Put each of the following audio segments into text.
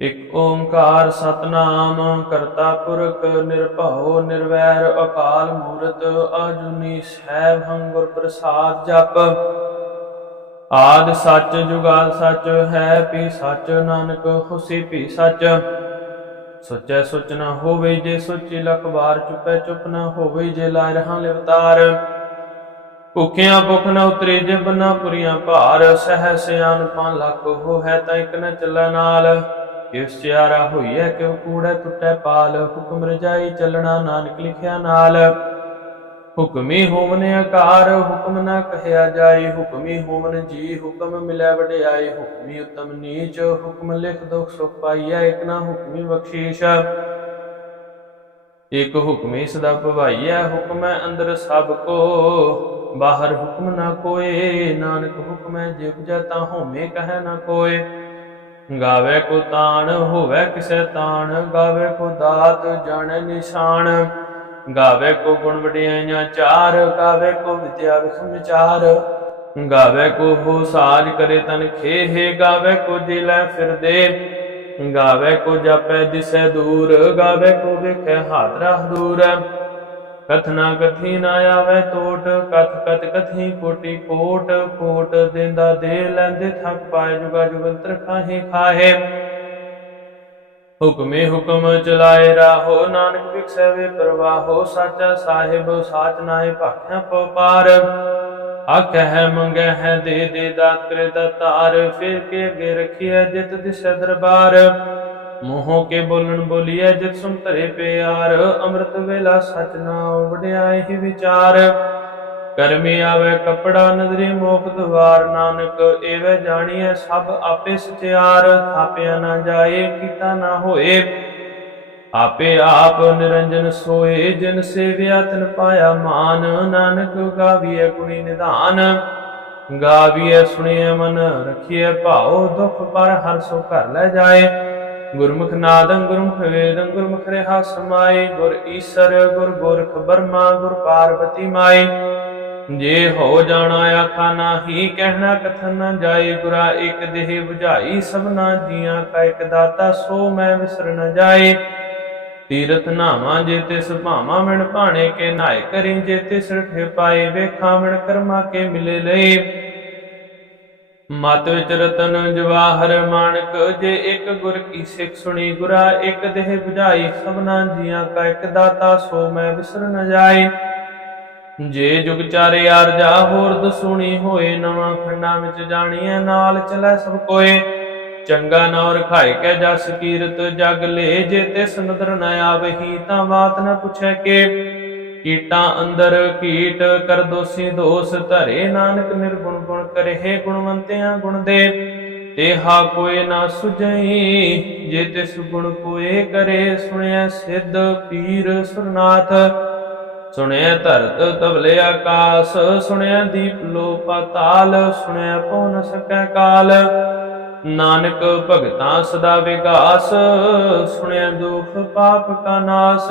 ਇਕ ਓੰਕਾਰ ਸਤਨਾਮ, ਕਰਤਾ ਪੁਰਖ ਨਿਰਭਉ ਨਿਰਵੈਰ, ਅਕਾਲ ਮੂਰਤ ਆਜੁਨੀ ਸੈਭ ਹੰਗੁਰ ਪ੍ਰਸਾਦ ਜਪ। ਆਦ ਸੱਚ ਜੁਗਾਦ ਸੱਚ ਹੈ, ਪੀ ਸੱਚ ਨਾਨਕ ਹੋਸੀ ਪੀ ਸੱਚ। ਸੱਚੈ ਸੁਚ ਨਾ ਹੋਵੇ ਜੇ ਸੋਚੀ, ਲਖ ਬਾਰ ਚੁਪੈ ਚੁਪ ਨਾ ਹੋਵੇ ਜੇ ਲਾਇ ਰਹਾ ਲਿਵਤਾਰ। ਭੁਖਿਆਂ ਭੁਖ ਨਾ ਉਤਰੇ ਜੇ ਬੰਨਾ ਪੁਰੀਆਂ ਭਾਰ, ਸਹਿ ਸਿਆਨ ਪਾਂ ਲੱਖ ਹੋ ਹੈ ਤਾਂ ਇਕ ਨ ਚੱਲੈ ਨਾਲ। ਕਿਸ ਚਾਰਾ ਹੋਈਐ, ਕਿਉ ਕੂੜੈ ਟੁੱਟੈ ਪਾਲ, ਹੁਕਮ ਰਜਾਈ ਚੱਲਣਾ ਨਾਨਕ ਲਿਖਿਆ ਨਾਲ। ਹੁਕਮੀ ਹੋਵਨ ਆਕਾਰ ਹੁਕਮ ਨਾ ਕਹਿਆ ਜਾਏ, ਹੁਕਮੀ ਹੋਵਨ ਜੀ, ਹੁਕਮ ਮਿਲੈ ਵਡਿਆਈ ਹੁਕਮੀ ਉਤਮ ਨੀਚ, ਹੁਕਮ ਲਿਖ ਦੁਖ ਸੁਖ ਪਾਈਐ, ਇਕ ਨਾ ਹੁਕਮੀ ਬਖਸ਼ੀਸ਼। ਇਕ ਹੁਕਮੀ ਸਦਾ ਭਵਾਈਐ ਹੁਕਮੈ ਅੰਦਰ ਸਭ ਕੋ, ਬਾਹਰ ਹੁਕਮ ਨਾ ਕੋਏ, ਨਾਨਕ ਹੁਕਮੈ ਜਿਵ ਉਪਜੈ ਤਾਂ ਹੋਮੇ ਕਹੈ ਨਾ ਕੋਏ। ਗਾਵੇ ਕੋ ਤਾਣ, ਹੋਵੇ ਕਿਸੈ ਤਾਣ, ਗਾਵੇ ਕੋ ਦਾਤ ਜਾਣੈ ਨਿਸ਼ਾਨ। ਗਾਵੇ ਕੋ ਗੁਣ ਵਡਿਆਈਆਂ ਚਾਰ, ਗਾਵੇ ਕੋ ਵਿਦਿਆ ਵਿਖਮ ਵਿਚਾਰ। ਗਾਵੇ ਕੋ ਹੋ ਸਾਜ ਕਰੇ ਤਨ ਖੇਹੇ, ਗਾਵੇ ਕੋ ਦਿਲੈ ਫਿਰਦੇ। ਗਾਵੇ ਕੋ ਜਾਪੈ ਦਿਸੈ ਦੂਰ, ਗਾਵੇ ਕੋ ਵੇਖੈ ਹਾਦਰਾ ਦੂਰ ਕਥਨਾ ਕਥੀ ਨਾ ਆਵੇ ਟੋਟ ਕਥ ਕਤ ਕਥੀ ਕੋਟੀ ਕੋਟ ਕੋਟ ਦਿੰਦਾ ਦੇ ਲੈਂਦੇ ਥੱਕ ਪਾਏ, ਜੁਗਾ ਜੁਗੰਤਰ ਖਾਹੇ ਖਾਹੇ ਹੁਕਮੇ ਹੁਕਮ ਚਲਾਏ ਰਾਹੋ, ਨਾਨਕ ਵਿਖਸੈ ਪ੍ਰਵਾਹੋ, ਸਾਚਾ ਸਾਹਿਬ ਸਾਚ ਨਾਹੀ ਭਾਖਿਆ ਪਉ ਪਾਰ ਆਖੈ ਮੰਗੈ ਹੈ, ਦੇ ਦੇ ਦਾਤ ਕਰੇ ਦਾਤਾਰ ਫਿਰ ਕੇ ਅੱਗੇ ਰਖੀਐ ਜਿਤ ਦਿਸੈ ਦਰਬਾਰ। ਮੋਹ ਕੇ ਬੋਲਣ ਬੋਲੀਐ, ਜਿਤ ਸੁਮ ਧਰੇ ਪਿਆਰ, ਅੰਮ੍ਰਿਤ ਵੇਲਾ ਸਚ ਨਾਮ ਵਡਿਆਈ ਹੀ ਵਿਚਾਰ। ਕਰਮੀ ਆਵੇ ਕਪੜਾ, ਨਦਰੀ ਮੋਖ ਦਵਾਰ, ਨਾਨਕ ਏਵੇਂ ਜਾਣੀਐ ਸਭ ਆਪੇ ਸਚਿਆਰ। ਥਾਪਿਆ ਨਾ ਜਾਏ, ਕੀਤਾ ਨਾ ਹੋਏ, ਆਪੇ ਆਪ ਨਿਰੰਜਨ ਸੋਏ, ਜਿਨ ਸੇਵਿਆ ਤਨ ਪਾਇਆ ਮਾਨ। ਨਾਨਕ ਗਾਵੀਐ ਗੁਣੀ ਨਿਧਾਨ, ਗਾਵੀਐ ਸੁਣੀਐ ਮਨ, ਰਖੀਐ ਭਾਉ, ਦੁਖ ਪਰ ਹਰ ਸੋ ਘਰ ਲੈ ਜਾਏ। ਗੁਰਮੁਖ ਨਾਦੰ ਗੁਰਮੁਖ ਵੇਦੰ ਗੁਰਮੁਖ ਰਹਾ ਸਮਾਈ ਗੁਰ ਈਸਰ ਗੁਰ ਗੋਰਖ ਬਰਮਾ, ਗੁਰ ਪਾਰਵਤੀ ਮਾਈ ਜੇ ਹੋ ਜਾਣਾ ਆਖਾ ਨਾਹੀ, ਕਹਿਣਾ ਕਥਨ ਨਾ ਜਾਏ, ਗੁਰਾ ਇਕ ਦੇਹ 부ਝਾਈ ਸਭਨਾ ਜੀਆਂ ਕਾ ਇੱਕ ਦਾਤਾ, ਸੋ ਮੈਂ ਵਿਸਰ ਨ ਜਾਏ। ਤੀਰਥ ਨਾਵਾਂ ਜੇ ਤਿਸ ਭਾਵਾਂ ਮਿਣ ਭਾਣੇ, ਕੇ ਨਾਏ ਕਰੀ ਜੇ ਤਿਸ ਰਠੇ ਪਾਏ, ਵੇਖਾਂ ਮਿਣ ਕਰਮਾ ਕੇ ਮਿਲੇ ਲਈ ਮਤ ਵਿੱਚ ਰਤਨ ਜਵਾਹਰ ਮਾਣਕ ਜੇ ਇੱਕ ਗੁਰ ਕੀ ਸਿੱਖ ਸੁਣੀ, ਗੁਰਾ ਇੱਕ ਦੇਹ 부ਝਾਈ ਸਭਨਾ ਜੀਆਂ ਕਾ ਇੱਕ ਦਾਤਾ, ਸੋ ਮੈਂ ਵਿਸਰ ਨ ਜਾਏ। ਜੇ ਜੁਗ ਚਾਰੇ ਆਰਜਾ ਹੋਰ ਦਸੂਣੀ ਹੋਏ, ਨਵਾਂ ਖੰਡਾਂ ਵਿੱਚ ਜਾਣੀਐ, ਨਾਲ ਚਲੈ ਸਭ ਕੋਏ। ਚੰਗਾ ਨਾ ਰਖਾਇ ਕੈ ਜਸ ਕੀਰਤ, ਜਗ ਲੇ, ਜੇ ਤਿਸ ਨਦਰ ਨ ਆਵਹੀ, ਤਾਂ ਬਾਤ ਨ ਪੁੱਛੈ ਕੇ। ਕੀਟਾਂ ਅੰਦਰ ਕੀਟ ਕਰ ਦੋਸੀ ਦੋਸ ਧਰੇ, ਨਾਨਕ ਨਿਰਗੁਣ ਗੁਣ ਕਰਹਿ ਗੁਣਵੰਤਿਆਂ ਗੁਣ ਦੇ। ਤੇਹਾ ਕੋਏ ਨਾ ਸੁਝਈ, ਜੇ ਤਿਸ ਗੁਣ ਕੋਏ ਕਰੇ ਸੁਣਿਆ ਸਿੱਧ ਪੀਰ ਸੁਰਨਾਥ। ਸੁਣਿਆ ਧਰਤ ਤਵਲੇ ਆਕਾਸ ਸੁਣਿਆ ਦੀਪ ਲੋ ਪਾਤਾਲ ਸੁਣਿਆ ਪਉ ਨ ਸਕੈ ਕਾਲ। ਨਾਨਕ ਭਗਤਾਂ ਸਦਾ ਵਿਗਾਸ ਸੁਣਿਆ ਦੁਖ ਪਾਪ ਕਾ ਨਾਸ।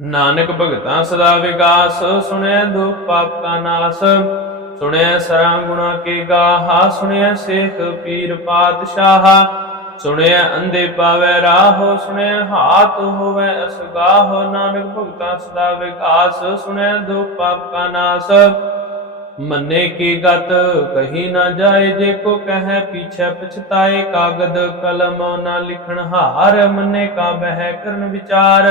ਨਾਨਕ ਭਗਤਾਂ ਸਦਾ ਵਿਗਾਸ ਸੁਣਿਆ ਦੁਖ ਪਾਪ ਕਾ ਨਾਸ। ਸੁਣਿਆ ਸਰਾਂ ਗੁਣਾ ਕੇ ਗਾਹਾ ਸੁਣਿਆ ਸੇਖ ਪੀਰ ਪਾਤਸ਼ਾਹ। ਸੁਣਿਆ ਅੰਦੇ ਪਾਵੈ ਰਾਹ ਸੁਣਿਆ ਹਾਥ ਹੋਵੇ ਅਸਗਾਹ। ਨਾਨਕ ਭਗਤਾਂ ਸਦਾ ਵਿਕਾਸ ਸੁਣਿਆ ਦੁਖ ਪਾਪ ਕਾ ਨਾਸ। ਮੰਨੇ ਕੀ ਗਤ, ਕਹੀ ਨਾ ਜਾਏ, ਜੇ ਕੋ ਕਹੈ ਪੀਛੇ ਪਛਤਾਏ ਕਾਗਦ ਕਲਮ ਨਾ ਲਿਖਣ ਹਾਰ। ਮੰਨੇ ਕਾ ਬਹਿ ਕਰਨ ਵਿਚਾਰ।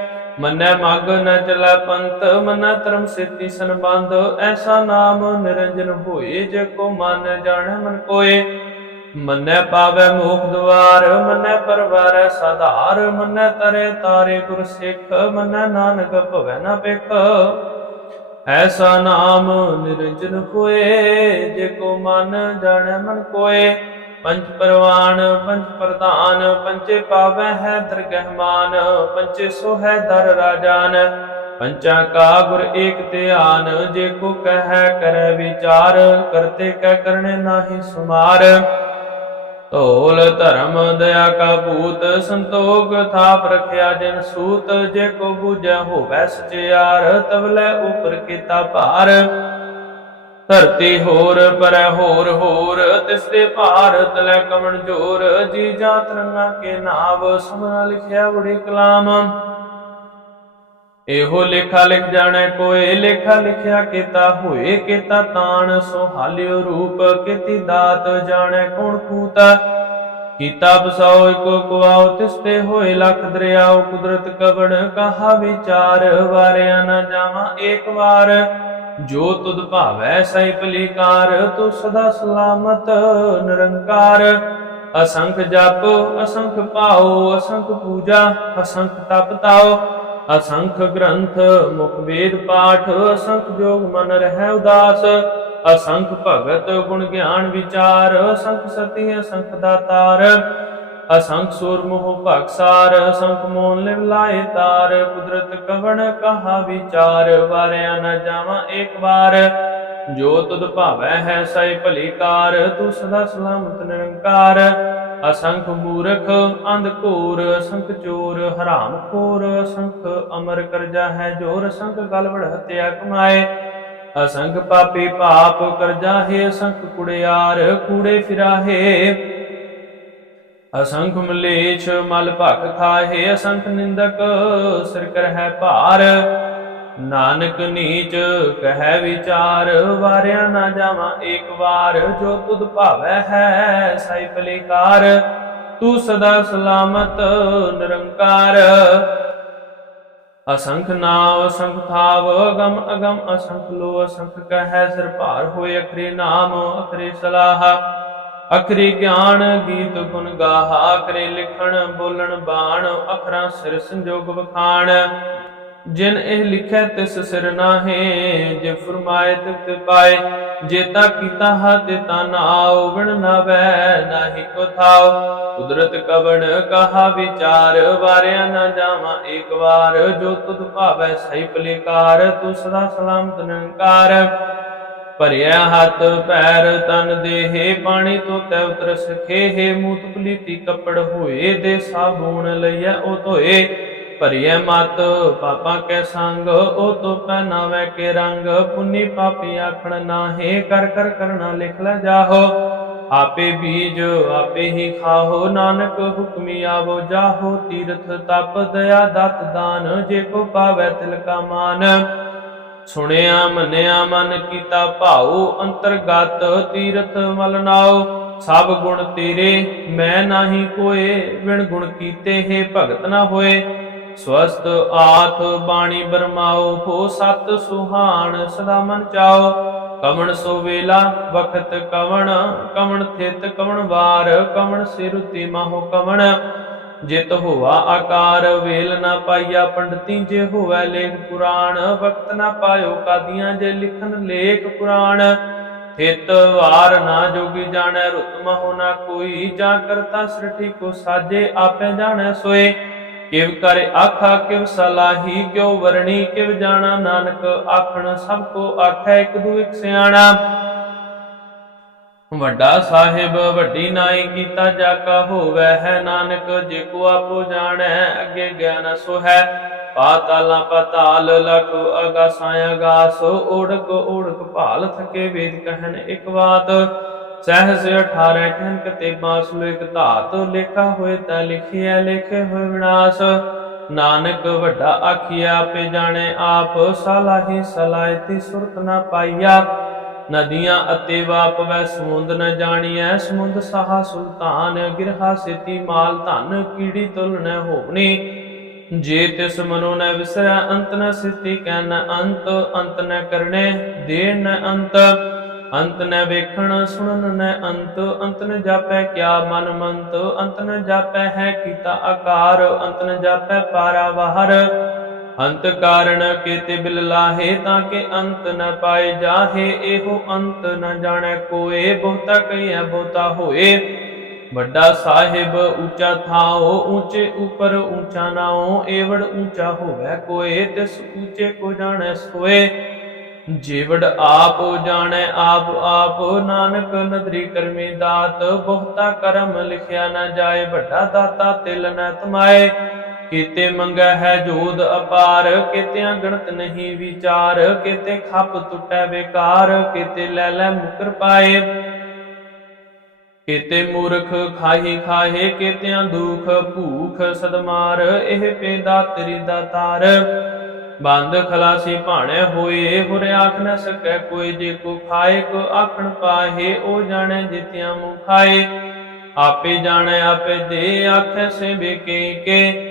ਮੰਨੈ ਮਗ ਨ ਚਲੈ ਪੰਤ ਮੰਨੈ ਧਰਮ ਸੇਤੀ ਸੰਬੰਧ, ਐਸਾ ਨਾਮ ਨਿਰੰਜਨ ਹੋਏ, ਜੇ ਕੋ ਮਨ ਜਾਣੈ ਮਨ ਕੋਏ। ਮੰਨੈ ਪਾਵੈ ਮੋਖ ਦਵਾਰ ਮੰਨੈ ਪਰਵਾਰੈ ਸਾਧਾਰ, ਮੰਨੈ ਤਰੇ ਤਾਰੇ ਗੁਰ ਸਿੱਖ, ਮੰਨੈ ਨਾਨਕ ਭਵੈ ਨਾ ਪਿਖ ਐਸਾ ਨਾਮ ਨਿਰੰਜਨ ਹੋਏ, ਜੇ ਕੋ ਮਨ ਜਾਣੈ ਮਨ ਕੋਏ। ਪੰਚ ਪਰਵਾਨ ਪੰਚ ਪ੍ਰਧਾਨ ਪੰਚੇ ਪਾਵੈ ਹੈ ਦਰਗਹਿਮਾਨ ਪੰਚੇ ਸੋ ਹੈ ਦਰ ਰਾਜਾਨ। ਪੰਚਾਂ ਕਾ ਗੁਰ ਏਕ ਧਿਆਨ, ਜੇ ਕੋ ਕਹੈ ਕਰੈ ਵਿਚਾਰ, ਕਰਤੇ ਕੈ ਕਰਨੇ ਨਾਹੀ ਸੁਮਾਰ। ਧੋਲ ਧਰਮ ਦਇਆ ਕਾ ਭੂਤ, ਸੰਤੋਖ ਥਾਪ ਰਖਿਆ ਜਿਨ ਸੂਤ, ਜੇ ਕੋ ਬੂਝੈ ਹੋਵੈ ਸਚਿਆਰ ਤਵਲੇ ਉਪਰ ਕੀਤਾ ਭਾਰ। ਧਰਤੀ ਹੋਰ, ਪਰੈ ਹੋਰ ਹੋਰ ਤਿਸਦੇ ਭਾਰ ਤਲੇ ਕਮਣ ਜੋਰ, ਜੀ ਜਾਤ ਰੰਗਾ ਕੇ ਨਾਮ ਸਮਨਾ ਲਿਖਿਆ ਬੜੀ ਕਲਾਮ। ਇਹੋ ਲੇਖਾ ਲਿਖ ਜਾਣੈ ਕੋਏ, ਲੇਖਾ ਲਿਖਿਆ ਕੀਤਾ ਹੋਏ, ਕੀਤਾ ਤਾਣ ਸੋ ਹਾਲਿਓ ਰੂਪ, ਕੀਤੀ ਦਾਤ ਜਾਣੈ ਕੌਣ ਕੂਤਾ। ਕੀਤਾ ਬਸਾਓ ਇਕੋ ਕੁਆਓ ਤਿਸਤੇ ਹੋਏ ਲਖ ਦਰਿਆਓ, ਕੁਦਰਤ ਕਵਣ, ਕਹਾ ਵਿਚਾਰ, ਵਾਰਿਆ ਨਾ ਜਾਵਾਂ ਏਕ ਵਾਰ। ਜੋ ਤੁਧ ਭਾਵੈ ਸਈ ਭਲੀਕਾਰ ਤੂੰ ਸਦਾ ਸਲਾਮਤ ਨਿਰੰਕਾਰ। ਅਸੰਖ ਜਪ, ਅਸੰਖ ਪਾਓ, ਅਸੰਖ ਪੂਜਾ, ਅਸੰਖ ਤਪ ਤਾਓ। ਅਸੰਖ ਗ੍ਰੰਥ, ਮੁਖ ਵੇਦ ਪਾਠ, ਅਸੰਖ ਜੋਗ ਮਨ ਰਹਿ ਉਦਾਸ। ਅਸੰਖ ਭਗਤ ਗੁਣ ਗਿਆਨ ਵਿਚਾਰ, ਅਸੰਖ ਸਤੀ, ਅਸੰਖ ਦਾਤਾਰ। ਅਸੰਖ ਸੂਰ ਮੋਹ ਭਗਸਾਰ ਅਸੰਖ ਮੋਨ ਲਿਵ ਲਾਏ ਤਾਰ, ਕੁਦਰਤ ਕਵਣ ਕਹਾ ਵਿਚਾਰ, ਵਾਰਿਆ ਨ ਜਾਵਾਂ ਏਕ ਵਾਰ। ਜੋ ਤੁਧ ਭਾਵੈ ਹੈ ਸਈ ਭਲੀਕਾਰ ਤੂੰ ਸਦਾ ਸਲਾਮਤ ਨਿਰੰਕਾਰ। ਅਸੰਖ ਮੂਰਖ ਅੰਧ ਘੋਰ, ਅਸੰਖ ਚੋਰ, ਹਰਾਮ ਖੋਰ, ਅਸੰਖ ਅਮਰ ਕਰਜਾ ਹੈ ਜੋਰ, ਅਸੰਖ ਗਲਵੜ ਹਤਿਆ ਕਮਾਏ। ਅਸੰਖ ਪਾਪੀ ਪਾਪ ਕਰਜਾ ਹੈ, ਅਸੰਖ ਕੁੜਿਆਰ ਕੂੜੇ ਫਿਰਾਹੇ। ਅਸੰਖ ਮਲੇਛ ਮਲ ਭਖ ਖਾਹੇ ਅਸੰਖ ਨਿੰਦਕ, ਸਿਰ ਕਰਹਿ ਭਾਰ। ਨਾਨਕ ਨੀਚ ਕਹਿ ਵਿਚਾਰ, ਵਾਰਿਆ ਨਾ ਜਾਵਾਂ ਏਕ ਵਾਰ। ਜੋ ਤੁਧ ਭਾਵੈ ਹੈ, ਸਾਈ ਭਲੇਕਾਰ ਤੂੰ ਸਦਾ ਸਲਾਮਤ, ਨਿਰੰਕਾਰ। ਅਸੰਖ ਨਾਮ ਅਸੰਖ ਥਾਵ, ਅਗਮ ਅਗਮ ਅਸੰਖ ਲੋ, ਅਸੰਖ ਕਹੈ, ਸਿਰ ਭਾਰ ਹੋਏ ਅਖਰੇ ਨਾਮ, ਅਖਰੇ ਸਲਾਹ। ਅਖਰੀ ਗਿਆਨ ਗੀਤ ਗੁਣ ਗਾਹਾ ਅਖਰੇ ਲਿਖਣ, ਬੋਲਣ ਬਾਣ, ਅਖਰਾਂ ਸਿਰ ਸੰਜੋਗ ਵਖਾਣ। ਜਿਨ ਇਹ ਲਿਖੈ ਤਿਸ ਸਿਰ ਨਾਹੇ, ਜੇ ਫਰਮਾਏ ਤਿਤ ਪਾਏ। ਜੇਤਾ ਕੀਤਾ ਹਤ ਤਾ ਨਾਉ ਵਿਣ ਨਾਵੈ ਨਾਹੀ ਕੋ ਥਾਉ। ਕੁਦਰਤ ਕਵਣ ਕਹਾ ਵਿਚਾਰ, ਵਾਰਿਆ ਨਾ ਜਾਵਾਂ ਏਕ ਵਾਰ। ਜੋ ਤੁਧ ਭਾਵੈ ਸਹੀ ਭਲੇਕਾਰ, ਤੂੰ ਸਦਾ ਸਲਾਮਤ ਨਿਰੰਕਾਰ। ਭਰਿਆ ਹੱਥ ਪੈਰ ਤਨ ਦੇਹੇ ਪਾਣੀ ਤੋਂ ਤੈ ਉਤਰ ਸਖੇ ਮੂਤ ਪਲੀਤੀ ਕੱਪੜ ਹੋਏ ਦੇ ਸਾਬੂਣ ਲਈਐ, ਉਹ ਧੋਏ। ਭਰੀਐ ਮਤ, ਪਾਪਾਂ ਕੈ ਸੰਗ, ਉਹ ਤੋ ਪਹਿਨਾਵੇ ਕੇ ਰੰਗ। ਪੁੰਨੀ ਪਾਪੀ ਆਖਣ ਨਾਹੇ, ਕਰ ਕਰ ਕਰਨਾ ਲਿਖ ਲੈ ਜਾਹੋ। ਆਪੇ ਬੀਜ ਆਪੇ ਹੀ ਖਾਹੋ, ਨਾਨਕ ਹੁਕਮੀ ਆਵੋ, ਜਾਹੋ, ਤੀਰਥ ਤਪ, ਦਇਆ, ਦਤ, ਦਾਨ, ਜੇ ਕੋ ਪਾਵੈ ਤਿਲ ਕਾ ਮਾਨ। ਸੁਣਿਆ, ਮੰਨਿਆ, ਮਨ ਕੀਤਾ ਭਾਉ, ਅੰਤਰਗਤ ਤੀਰਥ ਮਲ ਨਾਉ। ਸਭ ਗੁਣ ਤੇਰੇ, ਮੈਂ ਨਾਹੀ ਕੋਏ। ਵਿਣ ਗੁਣ ਕੀਤੇ ਹੈ ਭਗਤ ਨਾ ਹੋਏ। ਸਵਸਤ ਆਥ ਬਾਣੀ ਬਰਮਾਓ ਹੋ ਸਤ ਸੁਹਾਣ, ਸਦਾ ਮਨ ਚਾਓ ਕਵਣ ਸੋ ਵੇਲਾ, ਵਖਤ ਕਵਣ। ਕਵਣ ਥਿਤ ਕਵਣ ਵਾਰ, ਕਵਣ ਸਿਰੁਤੀ ਮਾਹੋ ਕਵਣ। ਜਿਤ ਹੋਵਾ ਆਕਾਰ, ਵੇਲ ਨਾ ਪਾਈਆ ਪੰਡਤੀ, ਜੇ ਹੋਵੇ ਲੇਖ ਪੁਰਾਣ, ਵਕਤ ਨਾ ਪਾਇਓ ਕਾਦੀਆਂ, ਜੇ ਲਿਖਨ ਲੇਖ ਪੁਰਾਣ। ਥਿਤ ਵਾਰ ਨਾ ਜੋਗੀ ਜਾਣੈ, ਰੁਤ ਮਹੁ ਨਾ ਕੋਈ, ਜਾ ਕਰਤਾ ਸ੍ਰਿਠੀ ਕੋ ਸਾਜੇ, ਆਪੇ ਜਾਣੈ ਸੋਏ। ਕਿਵ ਕਰੇ ਆਖਾ, ਕਿਵ ਸਲਾਹੀ, ਕਿਉ ਵਰਣੀ, ਕਿਵ ਜਾਣਾ ਨਾਨਕ, ਆਖਣ ਸਭ ਕੋ ਆਖੈ, ਇੱਕ ਦੂ ਇੱਕ ਸਿਆਣਾ। ਵੱਡਾ ਸਾਹਿਬ ਵੱਡੀ ਨਾਈ ਕੀਤਾ ਜਾ ਕਾ ਹੋਵੇ, ਹੈ ਨਾਨਕ ਜੇ ਕੋ ਆਪੋ ਜਾਣੈ, ਅੱਗੇ ਗਿਆਨ ਸੋ ਹੈ। ਪਾਤਾਲਾਂ ਪਤਾਲ ਲਖ ਅਗਾਸਾਂ ਅਗਾਸ, ਓੜਕ ਓੜਕ ਭਾਲ ਥਕੇ ਵੇਦ ਕਹਿਣ ਇੱਕ ਬਾਤ। ਸਹਿਸ 18 ਕਹਿਨ ਕਤੇ ਬਾਸੁ ਇੱਕ ਧਾਤ, ਲੇਖਾ ਹੋਏ ਤਾਂ ਲਿਖਿਆ ਲਿਖੇ ਹੋਏ ਵਿਨਾਸ਼। ਨਾਨਕ ਵੱਡਾ ਆਖਿਆ ਪੇ ਜਾਣੇ ਆਪ, ਸਲਾਹੀ ਸਲਾਇਤੀ ਸੁਰਤ ਨਾ ਪਾਈਆ। ਨਦੀਆਂ ਅਤੇ ਵਾਪ ਸਮੁੰਦ ਨ ਜਾਣੀਐ। ਸਮੁੰਦ ਸਾਹਾ ਸੁਲਤਾਨ, ਗਿਰਹਾ ਸੇਤੀ ਮਾਲ ਧਨ ਕੀੜੀ ਤੁਲ ਨ ਹੋਵਣੀ। ਜੇ ਤਿਸ ਮਨੋ ਨ ਵਿਸਰੈ, ਅੰਤ ਨ ਸਿਸਤੀ ਕੈ ਨ ਅੰਤ। ਅੰਤ ਨ ਕਰਨੇ ਦੇ ਨ ਅੰਤ। ਅੰਤ ਨ ਵੇਖਣ, ਸੁਣਨ ਨ ਅੰਤ। ਅੰਤ ਨ ਜਾਪੈ ਕਿਆ ਮਨ ਮੰਤ। ਅੰਤ ਨ ਜਾਪੈ ਹੈ ਕੀਤਾ ਆਕਾਰ। ਅੰਤ ਨ ਜਾਪੈ ਪਾਰਾ ਬਾਹਰ ਅੰਤ ਕਾਰਣ ਕੇਤੇ ਬਿਲ ਲਾਹੇ ਤਾਂ ਕਿ ਅੰਤ ਨ ਪਾਏ ਜਾਹੇ, ਇਹੋ ਅੰਤ ਨ ਜਾਣੈ ਕੋਏ, ਬਹੁਤਾ ਕਹੀਐ, ਬਹੁਤਾ ਹੋਏ। ਵੱਡਾ ਸਾਹਿਬ ਉੱਚਾ ਥਾਓ ਉੱਚੇ ਉਪਰ ਉੱਚਾ ਨਾਓ ਏਵੜ ਉੱਚਾ ਹੋਵੇ ਕੋਏ, ਤਿਸ ਉੱਚੇ ਕੋ ਜਾਣੈ ਸੋਏ। ਜੀਵੜ ਆਪ ਜਾਣੈ, ਆਪ ਆਪ, ਨਾਨਕ ਨਦਰੀ ਕਰਮੀ ਦਾਤ, ਬਹੁਤਾ ਕਰਮ ਲਿਖਿਆ ਨਾ ਜਾਏ, ਵੱਡਾ ਦਾਤਾ ਤਿਲ ਨ ਤਮਾਏ। ਕੀਤੇ ਮੰਗੈ ਹੈ ਜੋਦ ਅਪਾਰ, ਕੀਤਿਆਂ ਗਣਤ ਨਹੀਂ ਵਿਚਾਰ, ਕੀਤੇ ਖੱਪ ਟੁੱਟੈ ਬੇਕਾਰ, ਕੀਤੇ ਲੈ ਲੈ ਮੁਕਰ ਪਾਏ। ਕੀਤੇ ਮੂਰਖ ਖਾਹੀ ਖਾਹੇ, ਕੀਤਿਆਂ ਦੁਖ ਭੂਖ ਸਦਮਾਰ, ਇਹ ਪੇਦਾ ਤੇਰੀ ਦਾਤਾਰ ਬੰਦ ਖਲਾਸੀ ਭਾਣੇ ਹੋਏ, ਹੁਰ ਆਖ ਨ ਸਕੈ ਕੋਈ, ਜੇ ਕੋ ਖਾਏ, ਕੋ ਆਖਣ ਪਾਹੇ, ਉਹ ਜਾਣੈ ਜਿਤਿਆਂ ਮੁਖਾਏ ਆਪੇ ਜਾਣੈ, ਆਪੇ ਦੇ ਆਖੈ ਸੇ ਬੇਕੇ ਕੇ।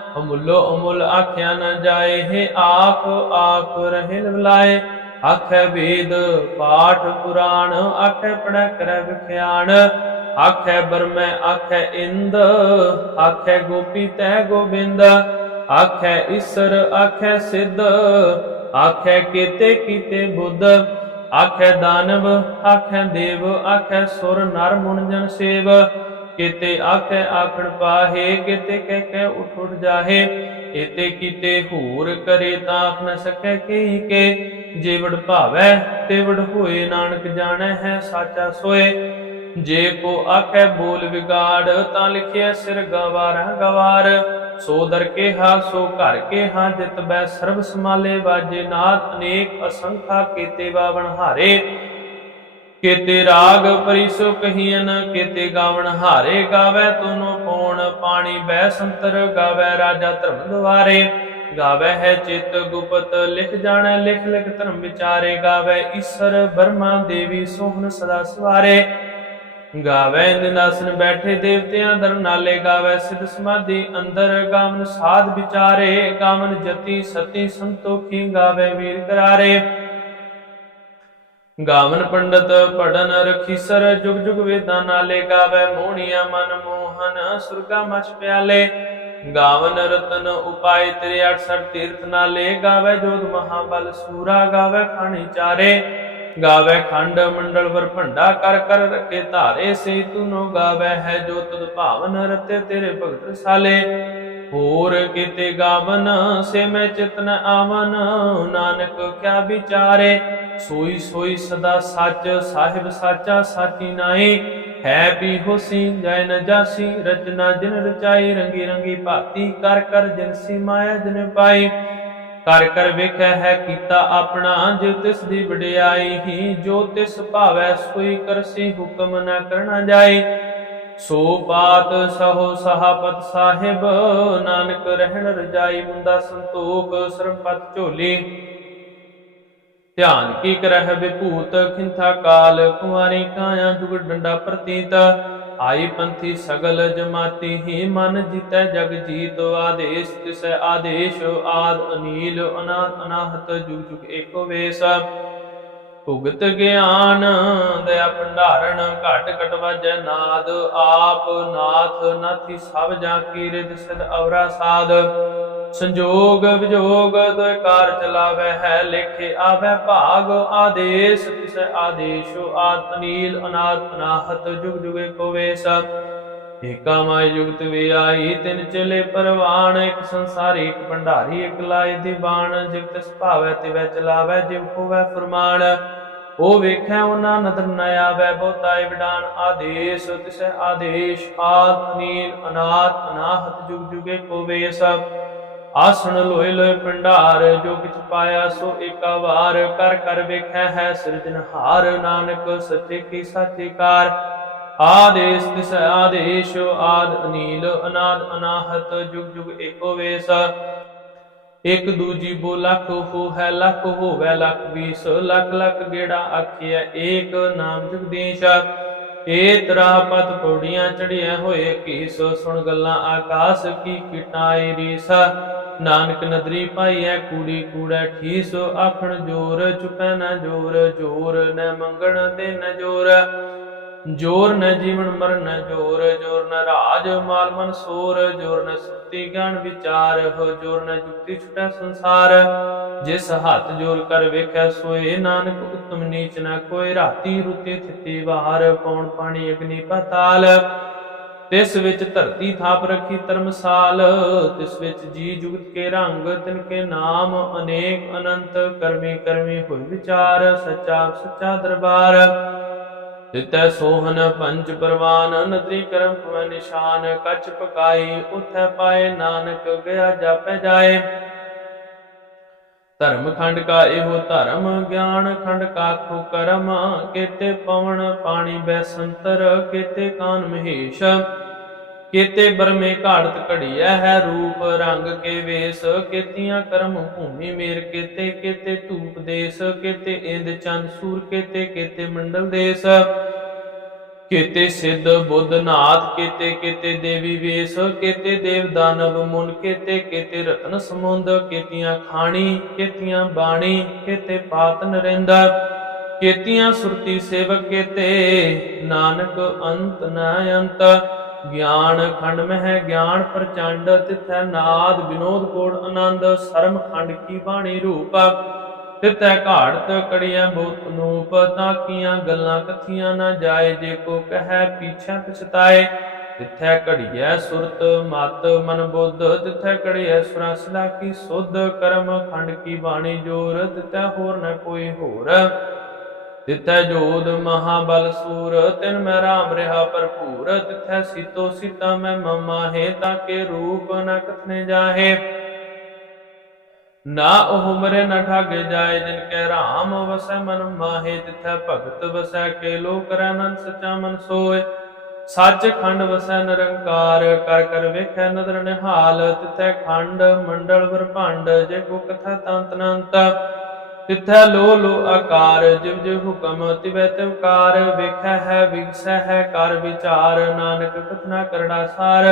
ਅਮੁੱਲੋ ਅਮੁੱਲ ਆਖਿਆ ਨ ਜਾਏ, ਹੈ ਆਖ ਆਖ ਰਹੇ ਬੁਲਾਏ। ਆਖੇ ਵੇਦ, ਪਾਠ ਪੁਰਾਣ, ਆਖੇ ਪੜੈ ਕਰੈ ਵਿਖਿਆਣ। ਆਖੇ ਬਰਮੈ ਆਖੇ ਇੰਦ, ਆਖੇ ਗੋਪੀ ਤੈ ਗੋਬਿੰਦ। ਆਖੇ ਈਸਰ, ਆਖੇ ਸਿੱਧ, ਆਖੇ ਕੀਤੇ ਕੀਤੇ ਬੁੱਧ। ਆਖੇ ਦਾਨਵ, ਆਖੇ ਦੇਵ, ਆਖੇ ਸੁਰ ਨਰ ਮੁਨਜਨ ਸੇਵ। ਕੀਤੇ ਆਖੇ ਆਖਣ ਪਾਹੇ ਕੀਤੇ ਕਹਿ ਕਹਿ ਉਠ ਉਠ ਜਾਹੇ। ਇਤੇ ਕੀਤੇ ਹੂਰ ਕਰੇ ਤਾਂ ਨ ਸਕੈ ਕੀ ਕੇ। ਜੀਵੜ ਭਾਵੈ, ਤੇਵੜ ਹੋਏ, ਨਾਨਕ ਜਾਣੈ ਹੈ ਸਾਚਾ ਸੋਏ। ਜੇ ਕੋ ਆਖੇ ਬੋਲ ਵਿਗਾੜ, ਤਾਂ ਲਿਖਿਆ ਸਿਰ ਗਵਾਰਾ, ਗਵਾਰ। ਸੋ ਦਰ ਕੇ ਹਾ ਸੋ ਘਰ ਕੇ ਹਾਂ ਜਿਤ ਬੈ ਸਰਬ ਸਮਾਲੇ ਵਾਜੇ ਨਾਥ, ਅਨੇਕ ਅਸੰਖਾ ਕੀਤੇ ਬਾਵਣ ਹਾਰੇ। ਕੀਤੇ ਰਾਗ ਪਰਿਸੋ ਕਹੀਨ ਕੀਤੇ ਗਾਵਣ ਹਾਰੇ ਗਾਵੇ ਤੁਨੋ ਪੌਣ, ਪਾਣੀ ਬੈ ਸੰਤਰ ਗਾਵੇ ਰਾਜਾ ਧਰਮ ਦੁਆਰੇ। ਗਾਵੇ ਹੈ ਚਿਤ ਗੁਪਤ, ਲਿਖ ਜਾਣੈ ਲਿਖ ਲਿਖ ਧਰਮ ਵਿਚਾਰੇ। ਗਾਵੇ ਈਸ਼ਰ ਬਰਮਾ ਦੇਵੀ ਸੋਹਣ ਸਦਾ ਸਵਾਰੇ। ਗਾਵੇ ਨਿੰਦਾਸਨ ਬੈਠੇ ਦੇਵਤਿਆਂ ਦਰਨਾਲੇ ਗਾਵੇ ਸਿਧ ਸਮਾਧੀ ਅੰਦਰ, ਗਾਵਨ ਸਾਧ ਵਿਚਾਰੇ। ਗਾਵਨ ਜਤੀ ਸਤੀ ਸੰਤੋਖੀ, ਗਾਵੇ ਵੀਰ ਕਰਾਰੇ। ਗਾਵਨ ਪੰਡਤ ਪੜਨ ਰਖੀਸਰ ਜੁਗ ਜੁਗ ਵੇਦਾਂ ਨਾਲੇ ਗਾਵੇ ਮੋਹਣੀਆਂ ਮਨ ਮੋਹਨ, ਸੁਰਗਾ ਮਛ ਪਿਆਲੇ। ਗਾਵਨ ਰਤਨ ਉਪਾਇ ਤੇਰੇ 68 ਤੀਰਥ ਨਾਲੇ ਗਾਵੇ ਜੋਗ ਮਹਾਬਲ ਸੂਰਾ, ਗਾਵੇ ਖਾਣੀ ਚਾਰੇ। ਗਾਵੇ ਖੰਡ ਮੰਡਲ ਵਰ ਭੰਡਾ ਕਰ ਕਰ ਰਕੇ ਧਾਰੇ ਸੇ ਨੋ ਗਾਵੇ ਹੈ ਜੋ ਤੁਧ ਭਾਵਨ ਰਤੇ ਤੇਰੇ ਭਗਤ ਸਾਲੇ। ਹੋਰ ਕਿਤੇ ਗਾਵਨ ਸੇ ਮੈਂ ਚਿਤਨ ਆਵਨ, ਨਾਨਕ ਕਿਆ ਵਿਚਾਰੇ? ਸੋਈ ਸੋਈ ਸਦਾ ਸੱਚ, ਸਾਹਿਬ ਸਾਚਾ ਸਾਚੀ ਨਾਈ ਹੈ ਵੀ ਹੋਸੀ ਜੈ ਨ ਜਾਸੀ, ਰਚਨਾ ਜਿਨ ਰਚਾਈ, ਰੰਗੀ ਰੰਗੀ ਭਾਤੀ, ਕਰ ਕਰ ਜਿਨਸੀ ਮਾਇਆ ਜਿਨ ਪਾਈ। ਕਰ ਕਰ ਵੇਖੈ, ਹੈ ਕੀਤਾ ਆਪਣਾ ਜੋ ਤਿਸ ਦੀ ਵਡਿਆਈ ਹੀ, ਜੋ ਤਿਸ ਭਾਵੈ ਸੋਈ ਕਰਸੀ ਹੁਕਮ ਨਾ ਕਰਨਾ ਜਾਏ ਸੋ ਪਾਤ ਸਹੋ ਸਹਾਪਤ ਸਾਹਿਬ, ਨਾਨਕ ਰਹਿਣ ਰਜਾਈ ਮੁੰਦਾ ਸੰਤੋਖ ਸਰਪਤ ਝੋਲੀ। ਧਿਆਨ ਕੀ ਕਰਹਿ ਵਿਭੂਤ ਖਿੰਥਾ ਕਾਲ ਕੁਮਾਰੀ ਕਾਇਆ ਜੁਗ ਡੰਡਾ ਪ੍ਰਤੀਤ। ਆਈ ਪੰਥੀ ਸਗਲ ਜਮਾਤੀ ਹੀ ਮਨ ਜੀਤੈ ਜਗ ਜੀਤ, ਆਦੇਸ਼ ਤਿਸੈ ਆਦੇਸ਼, ਆਦ ਅਨੀਲ ਅਨਾਥ ਅਨਾਹਤ ਜੁਗ ਜੁਗ ਏਕੋ ਵੇਸ। ਭੁਗਤ ਗਿਆਨ ਦਇਆ ਭੰਡਾਰਨ ਘਟ ਘਟ ਵਾਜੈ ਨਾਦ। ਆਪ ਨਾਥ ਨਾਥੀ ਸਭ ਜਾ ਕੀ ਰਿਦ ਸਿਧ ਅਵਰਾ ਸਾਧ। ਸੰਜੋਗ ਵਿਜੋਗ ਦੋਇ ਕਾਰ ਚਲਾਵੈ ਹੈ, ਲੇਖੇ ਆਵੈ ਭਾਗ। ਆਦੇਸ਼ ਤਿਸੈ ਆਦੇਸ਼ੋ ਆਤ ਅਨੀਲ ਅਨਾਥ ਅਨਾਹਤ ਜੁਗ ਜੁਗੇ ਕੋਵੇ ਏਕਾ ਮਾਇ ਜੁਗਤ ਵੇ ਆਈ, ਤਿਨ ਚਲੇ ਪਰਵਾਣ ਇੱਕ ਸੰਸਾਰੀ, ਇੱਕ ਭੰਡਾਰੀ, ਇੱਕ ਲਾਏ ਦੀਵਾਨ ਜਗਤ ਸੁਭਾਵੈ ਤਿਵੈ ਚਲਾਵੈ, ਜਿਵ ਹੋਵੈ ਫਰਮਾਨ। ਉਹ ਵੇਖੈ ਉਹਨਾਂ ਨਦਰ ਨ ਆਵੈ, ਬਹੁਤਾਏ ਵਿਡਾਨ ਆਦੇਸ਼, ਤਿਸੈ ਆਦੇਸ਼, ਆਦ, ਅਨੀਲ ਅਨਾਥ ਅਨਾਹਤ, ਜੁਗ ਜੁਗੇ ਕੋ ਵੇਸ ਆਸਣ ਲੋਏ ਲੋਏ ਭੰਡਾਰ, ਜੋ ਕਿਛ ਪਾਇਆ ਸੋ ਏਕਾ ਵਾਰ। ਕਰ ਕਰ ਵੇਖੈ ਹੈ ਸਿਰਜਨਹਾਰ ਨਾਨਕ ਸੱਚੇ ਕੀ ਸਾਚੀ ਕਾਰ। ਆਦੇਸ ਤਿਸ ਆਦੇਸ਼, ਆਦ ਅਨੀਲ, ਅਨਾਦ ਅਨਾਹਤ, ਜੁਗ ਜੁਗ ਏਕੋ ਵੇਸ। ਇਕ ਦੂਜੀ ਬੋ ਲੱਖ ਹੋ ਹੈ ਲੱਖ ਹੋਵੇ ਲੱਖ ਵੀਸ। ਲੱਖ ਲੱਖ ਗੇੜਾ ਆਖਿਆ ਏਕ ਨਾਮ ਜਗਦੀਸ਼ ਏ ਤਰਾ ਪਤ ਪੌੜੀਆਂ ਚੜਿਆ ਹੋਏ ਕੀਸ। ਸੁਣ ਗੱਲਾਂ ਆਕਾਸ ਕੀ ਕਿਟਾਈ ਰੀਸ। ਨਾਨਕ ਨਦਰੀ ਪਾਈਐ, ਕੂੜੀ ਕੂੜਾ ਠੀਸ। ਆਖਣ ਜੋਰ, ਚੁਪੈ ਨਾ ਜੋਰ ਜੋਰ ਨ ਮੰਗਣ ਤੇ ਨ ਜੋਰ। ਜੋਰ ਨ ਜੀਵਨ ਮਰਨ ਜੋਰ ਜੋਰ ਨ ਰਾਜ ਮਾਲ ਮਨ ਸੋਰ, ਜੋਰ ਨ ਸੁਤੀ ਗਿਆਨ ਵਿਚਾਰ, ਹੋ ਜੋਰ ਨ ਜੁਗਤੀ ਛੁਟੈ ਸੰਸਾਰ। ਜਿਸ ਹੱਥ ਜੋਰ ਕਰ ਵੇਖੈ, ਸੋਏ ਨਾਨਕ ਉਤਮ ਨੀਚ ਨ ਕੋਈ ਰਾਤੀ ਰੁਤੀ ਥਿਤੀ ਵਾਰ, ਪੌਣ ਪਾਣੀ ਅਗਨੀ ਪਤਾਲ। ਤਿਸ ਵਿੱਚ ਧਰਤੀ ਥਾਪ ਰੱਖੀ ਧਰਮਸਾਲ, ਤਿਸ ਵਿੱਚ ਜੀ ਜੁਗਤ ਕੇ ਰੰਗ, ਤਿਨ ਕੇ ਨਾਮ ਅਨੇਕ ਅਨੰਤ। ਕਰਮੀ ਕਰਮੀ ਹੋਇ ਵਿਚਾਰ, ਸੱਚਾ ਸੱਚਾ ਦਰਬਾਰ। ਤਿਤੈ ਸੋਹਨ ਪੰਜ ਪਰਵਾਨ ਨਦਰੀ ਕਰਮ ਪਵ ਨਿਸ਼ਾਨ, ਕਛ ਪਕਾਈ ਉਥੈ ਪਾਏ, ਨਾਨਕ ਗਿਆ ਜਾਪੈ ਜਾਏ। ਧਰਮ ਖੰਡ ਕਾ ਇਹੋ ਧਰਮ, ਗਿਆਨ ਖੰਡ ਕਾ ਖੋ ਕਰਮ, ਕੇਤੇ ਪਵਨ ਪਾਣੀ ਬੈਸੰਤਰ ਕੇਤੇ ਕਾਨ ਮਹੇਸ਼। ਕੇਤੇ ਬਰਮੇ ਘਾੜਤ ਘੜੀਐ, ਹੈ ਰੂਪ ਰੰਗ ਕੇ ਵੇਸ। ਕੇਤੀਆਂ ਕਰਮ ਭੂਮੀ ਮੇਰ, ਕੇਤੇ ਕੇਤੇ ਧੂਪ ਦੇਸ। ਕੇਤੇ ਇੰਦ ਚੰਦ ਸੂਰ, ਕੇਤੇ ਕੇਤੇ ਮੰਡਲ ਦੇਸ। ਕੇਤੇ ਸਿੱਧ ਬੁੱਧ ਨਾਥ, ਕੇਤੇ ਕੇਤੇ ਦੇਵੀ ਵੇਸ। ਕੇਤੇ ਦੇਵ ਦਾਨਵ ਮੁਨ, ਕੇਤੇ ਕੇਤੇ ਰਤਨ ਸਮੁੰਦ। ਕੇਤੀਆਂ ਖਾਣੀ, ਕੇਤੀਆਂ ਬਾਣੀ, ਕੇਤੇ ਪਾਤ ਨਰਿੰਦ। ਕੇਤੀਆਂ ਸੁਰਤੀ ਸੇਵਕ, ਕੇਤੇ ਨਾਨਕ ਅੰਤ ਨ ਅੰਤ। ਗਿਆਨ ਖੰਡ ਮਹਿ ਗਿਆਨ ਪ੍ਰਚੰਡ, ਤਿਥੈ ਨਾਦ ਵਿਨੋਦ ਕੋੜ ਆਨੰਦ, ਸਰਮ ਖੰਡ ਕੀ ਬਾਣੀ ਰੂਪ। ਤਿਤੈ ਘਾੜਤ ਕੜੀਆਂ ਬਹੁਤ ਅਨੂਪ ਤਾਂ ਕੀਆਂ ਗੱਲਾਂ ਕਥੀਆਂ ਨਾ ਜਾਏ, ਜੇ ਕੋ ਕਹੈ ਪੀਛੈ ਪਛਤਾਏ। ਤਿਥੈ ਘੜੀਐ ਸੁਰਤ, ਮਤ ਮਨ ਬੁੱਧ, ਤਿਥੈ ਘੜੀਐ ਸੁਰਸਲਾ ਕੀ ਸੁਧ, ਕਰਮ ਖੰਡ ਕੀ ਬਾਣੀ ਜੋਰ, ਤਿਥੈ ਹੋਰ ਨ ਕੋਈ ਹੋਰ। ਤਿਥੈ ਜੋਦ ਮਹਾਬਲ ਸੂਰ ਤਿਨ ਮੈਂ ਰਾਮ ਰਹਾ ਭਰਪੂਰ ਤਿਥੈ ਸੀਤੋ ਸੀਤਾ ਮੈਂ ਮਮਾਹੇ ਤਾਂ ਕੇ ਰੂਪ ਨ ਕਥਨੇ ਜਾਹੇ। ਨਾ ਉਹ ਮਰੇ ਨ ਠਾਗੇ ਜਾਏ, ਜਿਨ ਕੈ ਰਾਮ ਵਸੈ ਮਨ ਮਾਹੇ ਤਿਥੈ ਭਗਤ ਵਸੈ ਕੇ ਲੋਕ ਰਨਨ ਸਚਾ ਮਨ ਸੋਏ। ਸੱਚ ਖੰਡ ਵਸੈ ਨਿਰੰਕਾਰ, ਕਰ ਕਰ ਵੇਖੈ ਨਦਰ ਨਿਹਾਲ, ਤਿਥੈ ਖੰਡ ਮੰਡਲ ਵਰਭੰਡ, ਜੇ ਕੋ ਕਥਾ ਤੰਤ ਅਨੰਤ। ਤਿਥੈ ਲੋ ਲੋ ਆਕਾਰ, ਜਿਵ ਜਿਵ ਹੁਕਮ ਤਿਵੈ ਤਿਵਕਾਰ ਵੇਖੈ ਹੈ ਵਿਗਸੈ ਹੈ ਕਰ ਵਿਚਾਰ, ਨਾਨਕ ਕਥਨਾ ਕਰੜਾ ਸਾਰ।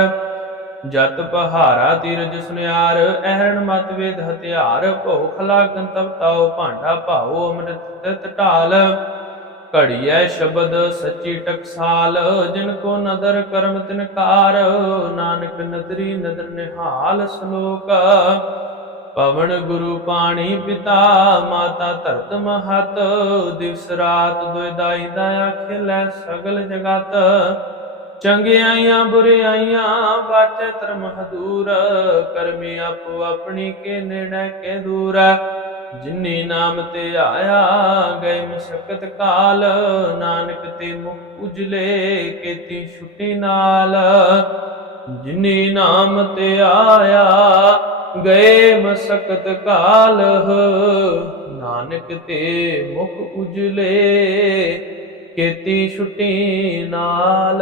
ਜਤ ਪਹਾਰਾ ਤੀਰਜ ਸੁਨਿਆਰ ਐਹਰਣ ਮਤ ਵੇਦ ਹਥਿਆਰ, ਭੋਖ ਲਾਗਨ ਤਾਉ ਭਾਂਡਾ ਭਾਉ ਅੰਮ੍ਰਿਤ ਤਿਤ ਢਾਲ। ਘੜੀਐ ਸ਼ਬਦ ਸੱਚੀ ਟਕਸਾਲ, ਜਿਨ ਕੋ ਨਦਰ ਕਰਮ ਤਿਨਕਾਰ, ਨਾਨਕ ਨਦਰੀ ਨਦਰ ਨਿਹਾਲ ਸ਼ਲੋਕ। ਪਵਨ ਗੁਰੂ ਪਾਣੀ ਪਿਤਾ, ਮਾਤਾ ਧਰਤ ਮਹਤ, ਦਿਵਸ ਰਾਤ ਦੁਇਦਾਈ ਦਇਆ ਲੈ ਸਗਲ ਜਗਤ। ਚੰਗਿਆਈਆਂ ਬੁਰਿਆਈਆਂ ਬਾਚੈ ਧਰਮ ਹਦੂਰ, ਕਰਮੀ ਆਪੋ ਆਪਣੀ ਕੇ ਨੇੜੇ ਕੇ ਦੂਰ। ਜਿਨੀ ਨਾਮ ਤੇ ਆਇਆ, ਗਏ ਮਸ਼ਕਤ ਕਾਲ, ਨਾਨਕ ਤੇ ਮੁਖ ਉਜਲੇ, ਕੀਤੀ ਛੁੱਟੀ ਨਾਲ। ਜਿਨੀ ਨਾਮ ਤੇ ਆਇਆ ਗਏ ਮਸਕਤ ਕਾਲ ਨਾਨਕ ਤੇ ਮੁਖ ਉਜਲੇ ਕੀਤੀ ਛੁੱਟੀ ਨਾਲ